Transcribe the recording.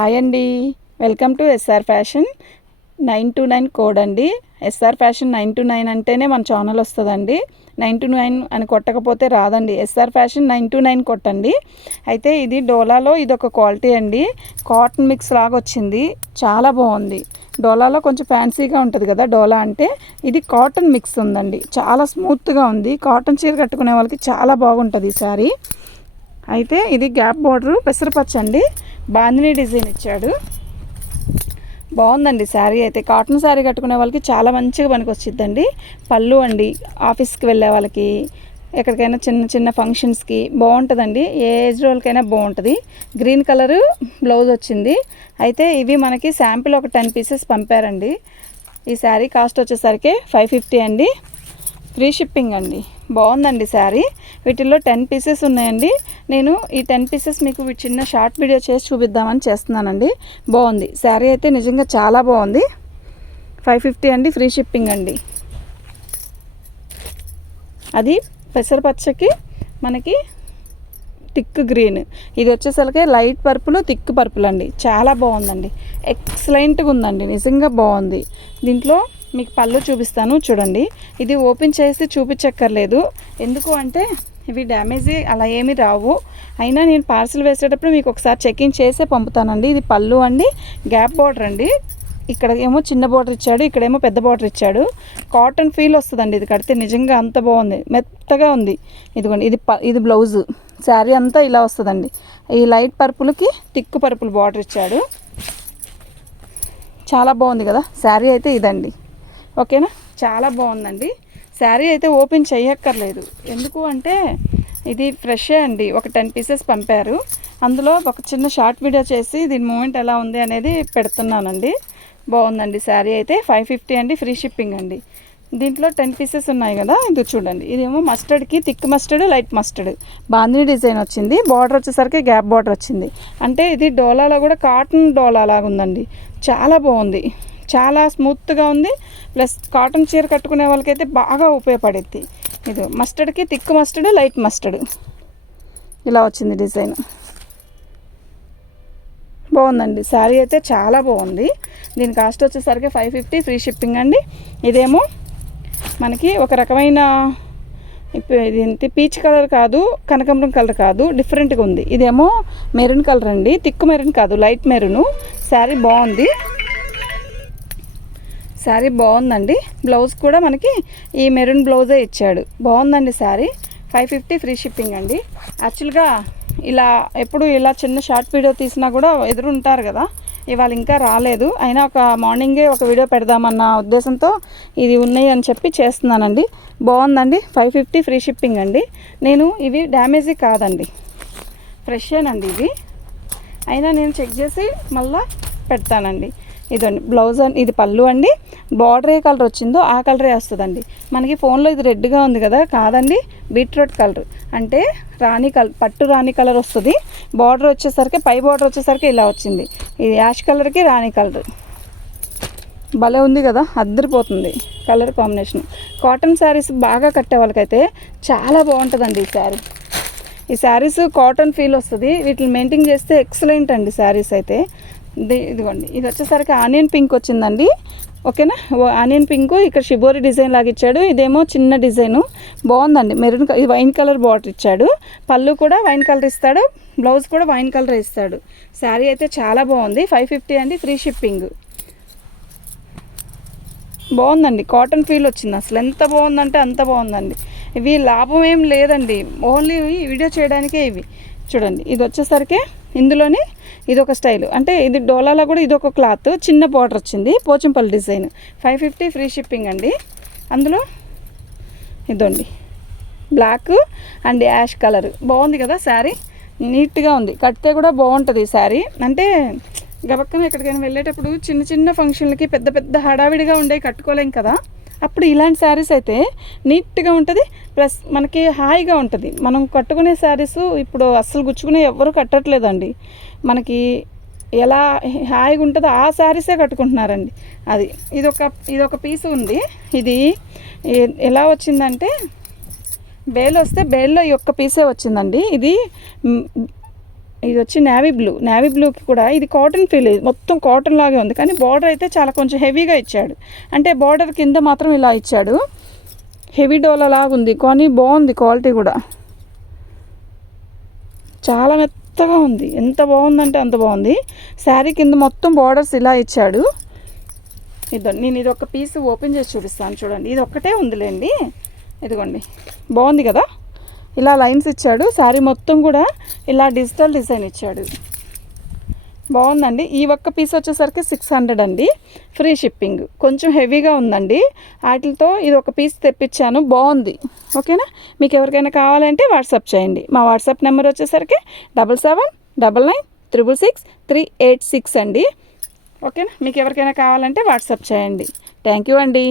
Hi అండి, welcome to SR fashion 929 code అండి. SR fashion 929 అంటేనే మన ఛానల్ వస్తుందండి. 929 అని కొట్టకపోతే రాదండి. ఎస్ఆర్ ఫ్యాషన్ 929 కొట్టండి. అయితే ఇది డోలాలో ఇదొక క్వాలిటీ అండి. కాటన్ మిక్స్ లాగా వచ్చింది, చాలా బాగుంది. డోలాలో కొంచెం ఫ్యాన్సీగా ఉంటుంది కదా డోలా అంటే, ఇది కాటన్ మిక్స్ ఉందండి. చాలా స్మూత్గా ఉంది. కాటన్ చీర కట్టుకునే వాళ్ళకి చాలా బాగుంటుంది ఈ సారీ. అయితే ఇది గ్యాప్ బార్డరు పెసరపచ్చ అండి, బాందినీ డిజైన్ ఇచ్చాడు. బాగుందండి శారీ. అయితే కాటన్ శారీ కట్టుకునే వాళ్ళకి చాలా మంచిగా పనికి వచ్చిద్దండి. పళ్ళు అండి, ఆఫీస్కి వెళ్ళే వాళ్ళకి, ఎక్కడికైనా చిన్న చిన్న ఫంక్షన్స్కి బాగుంటుందండి. ఏ ఏజ్ వాళ్ళకైనా బాగుంటుంది. గ్రీన్ కలరు బ్లౌజ్ వచ్చింది. అయితే ఇవి మనకి శాంపిల్ ఒక 10 పీసెస్ పంపారండి. ఈ శారీ కాస్ట్ వచ్చేసరికి 550 అండి. ఫ్రీ షిప్పింగ్ అండి. బాగుందండి శారీ. వీటిల్లో 10 పీసెస్ ఉన్నాయండి. నేను ఈ 10 పీసెస్ మీకు చిన్న షార్ట్ వీడియో చేసి చూపిద్దామని చేస్తున్నానండి. బాగుంది శారీ అయితే, నిజంగా చాలా బాగుంది. 550 అండి, ఫ్రీ షిప్పింగ్ అండి. అది పెసరపచ్చకి మనకి థిక్ గ్రీన్, ఇది వచ్చేసరికి లైట్ పర్పుల్ థిక్ పర్పుల్ అండి. చాలా బాగుందండి, ఎక్సలెంట్గా ఉందండి, నిజంగా బాగుంది. దీంట్లో మీకు పళ్ళు చూపిస్తాను చూడండి. ఇది ఓపెన్ చేసి చూపించక్కర్లేదు, ఎందుకు అంటే ఇవి డ్యామేజీ అలా ఏమీ రావు. అయినా నేను పార్సిల్ వేసేటప్పుడు మీకు ఒకసారి చెకింగ్ చేసే పంపుతానండి. ఇది పళ్ళు అండి, గ్యాప్ బార్డర్ అండి. ఇక్కడ ఏమో చిన్న బార్డర్ ఇచ్చాడు, ఇక్కడేమో పెద్ద బార్డర్ ఇచ్చాడు. కాటన్ ఫీల్ వస్తుందండి ఇది కడితే, నిజంగా అంత బాగుంది, మెత్తగా ఉంది. ఇదిగోండి, ఇది బ్లౌజు. శారీ అంతా ఇలా వస్తుందండి. ఈ లైట్ పర్పుల్కి థిక్ పర్పుల్ బార్డర్ ఇచ్చాడు. చాలా బాగుంది కదా శారీ అయితే. ఇదండి, ఓకేనా. చాలా బాగుందండి శారీ అయితే. ఓపెన్ చేయక్కర్లేదు, ఎందుకు అంటే ఇది ఫ్రెషే అండి. ఒక 10 పీసెస్ పంపారు. అందులో ఒక చిన్న షార్ట్ వీడియో చేసి దీని మూమెంట్ ఎలా ఉంది అనేది పెడుతున్నానండి. బాగుందండి శారీ అయితే. 550 అండి, ఫ్రీ షిప్పింగ్ అండి. దీంట్లో 10 పీసెస్ ఉన్నాయి కదా, ఇది చూడండి. ఇదేమో మస్టర్డ్కి thick mustard, light mustard, bandhani design వచ్చింది. బార్డర్ వచ్చేసరికి గ్యాప్ బార్డర్ వచ్చింది. అంటే ఇది డోలాలో కూడా కాటన్ డోలా లాగా ఉందండి. చాలా బాగుంది, చాలా స్మూత్గా ఉంది. ప్లస్ కాటన్ చీర కట్టుకునే వాళ్ళకైతే బాగా ఉపయోగపడుద్ది. ఇది మస్టర్డ్కి థిక్ మస్టర్డ్, లైట్ మస్టర్డ్ ఇలా వచ్చింది డిజైన్. బాగుందండి శారీ అయితే, చాలా బాగుంది. దీని కాస్ట్ వచ్చేసరికి 550, ఫ్రీ షిప్పింగ్ అండి. ఇదేమో మనకి ఒక రకమైన ఇది పీచ్ కలర్ కాదు, కనకాంబరం కలర్ కాదు, డిఫరెంట్గా ఉంది. ఇదేమో మెరూన్ కలర్ అండి, థిక్ మెరూన్ కాదు, లైట్ మెరూను. శారీ బాగుంది, శారీ బాగుందండి. బ్లౌజ్ కూడా మనకి ఈ మెరూన్ బ్లౌజే ఇచ్చాడు. బాగుందండి శారీ. 550, ఫ్రీ షిప్పింగ్ అండి. యాక్చువల్గా ఇలా ఎప్పుడు ఇలా చిన్న షార్ట్ వీడియో తీసినా కూడా ఎదురుంటారు కదా, ఇవాళ ఇంకా రాలేదు. అయినా ఒక మార్నింగే ఒక వీడియో పెడదామన్న ఉద్దేశంతో ఇది ఉన్నాయి అని చెప్పి చేస్తున్నానండి. బాగుందండి. 550, ఫ్రీ షిప్పింగ్ అండి. నేను ఇవి డ్యామేజీ కాదండి, ఫ్రెషేనండి ఇవి. అయినా నేను చెక్ చేసి మళ్ళీ పెడతానండి. ఇదండి బ్లౌజ్ అండి, ఇది పళ్ళు అండి. బార్డర్ ఏ కలర్ వచ్చిందో ఆ కలరే వస్తుందండి. మనకి ఫోన్లో ఇది రెడ్గా ఉంది కదా, కాదండి, బీట్రూట్ కలర్ అంటే రాణి కలర్, పట్టు రాణి కలర్ వస్తుంది. బార్డర్ వచ్చేసరికి, పై బార్డర్ వచ్చేసరికి ఇలా వచ్చింది. ఇది యాష్ కలర్కి రాణి కలర్. భలే ఉంది కదా, అద్దరిపోతుంది కలర్ కాంబినేషన్. కాటన్ శారీస్ బాగా కట్టే వాళ్ళకైతే చాలా బాగుంటుందండి ఈ శారీ. ఈ శారీస్ కాటన్ ఫీల్ వస్తుంది. వీటిని మెయింటైన్ చేస్తే ఎక్సలెంట్ అండి శారీస్ అయితే. ఇదిగోండి, ఇది వచ్చేసరికి ఆనియన్ పింక్ వచ్చిందండి, ఓకేనా. ఆనియన్ పింక్, ఇక్కడ షిబోరి డిజైన్ లాగా ఇచ్చాడు. ఇదేమో చిన్న డిజైను, బాగుందండి. మెరూన్, ఇది వైన్ కలర్ బార్డర్ ఇచ్చాడు. పళ్ళు కూడా వైన్ కలర్ ఇస్తాడు, బ్లౌజ్ కూడా వైన్ కలర్ ఇస్తాడు. శారీ అయితే చాలా బాగుంది. 550 అండి, ఫ్రీ షిప్పింగ్. బాగుందండి, కాటన్ ఫీల్ వచ్చింది. అసలు ఎంత బాగుందంటే అంత బాగుందండి. ఇవి లాభం ఏం లేదండి, ఓన్లీ వీడియో చేయడానికే ఇవి. చూడండి, ఇది వచ్చేసరికి ఇందులోనే ఇది ఒక స్టైల్, అంటే ఇది డోలాలో కూడా ఇది ఒక క్లాత్, చిన్న బార్డర్ వచ్చింది, పోచంపల్లి డిజైన్. 550, ఫ్రీ షిప్పింగ్ అండి. అందులో ఇదండి బ్లాక్ అండ్ యాష్ కలర్. బాగుంది కదా శారీ, నీట్గా ఉంది. కడితే కూడా బాగుంటుంది ఈ శారీ. అంటే గబక్కన ఎక్కడికైనా వెళ్ళేటప్పుడు చిన్న చిన్న ఫంక్షన్లకి పెద్ద పెద్ద హడావిడిగా ఉండే కట్టుకోలేం కదా, అప్పుడు ఇలాంటి శారీస్ అయితే నీట్గా ఉంటుంది. ప్లస్ మనకి హాయిగా ఉంటుంది. మనం కట్టుకునే శారీస్ ఇప్పుడు అస్సలు గుచ్చుకునే ఎవరు కట్టట్లేదండి. మనకి ఎలా హాయిగా ఉంటుందో ఆ శారీసే కట్టుకుంటున్నారండి. అది ఇదొక పీస్ ఉంది. ఇది ఎలా వచ్చిందంటే బేల్ వస్తే బేల్లో ఈ ఒక్క పీసే వచ్చిందండి. ఇది ఇది వచ్చి నేవీ బ్లూకి కూడా ఇది కాటన్ ఫీల్, మొత్తం కాటన్ లాగే ఉంది, కానీ బార్డర్ అయితే చాలా కొంచెం హెవీగా ఇచ్చాడు. అంటే బార్డర్ కింద మాత్రం ఇలా ఇచ్చాడు, హెవీ డోలా లాగా ఉంది, కానీ బాగుంది క్వాలిటీ కూడా, చాలా మెత్తగా ఉంది. ఎంత బాగుందంటే అంత బాగుంది. శారీ కింద మొత్తం బార్డర్స్ ఇలా ఇచ్చాడు. నేను ఇది ఒక పీస్ ఓపెన్ చేసి చూపిస్తాను చూడండి. ఇది ఒక్కటే ఉందిలేండి, ఇదిగోండి, బాగుంది కదా. ఇలా లైన్స్ ఇచ్చాడు, శారీ మొత్తం కూడా ఇలా డిజిటల్ డిజైన్ ఇచ్చాడు, బాగుందండి. ఈ ఒక్క పీస్ వచ్చేసరికి 600 అండి, ఫ్రీ షిప్పింగ్. కొంచెం హెవీగా ఉందండి, వాటితో ఇది ఒక పీస్ తెప్పించాను, బాగుంది. ఓకేనా, మీకు ఎవరికైనా కావాలంటే వాట్సాప్ చేయండి. మా వాట్సాప్ నెంబర్ వచ్చేసరికి 7799666386 అండి. ఓకేనా, మీకు ఎవరికైనా కావాలంటే వాట్సాప్ చేయండి. థ్యాంక్ యూ అండి.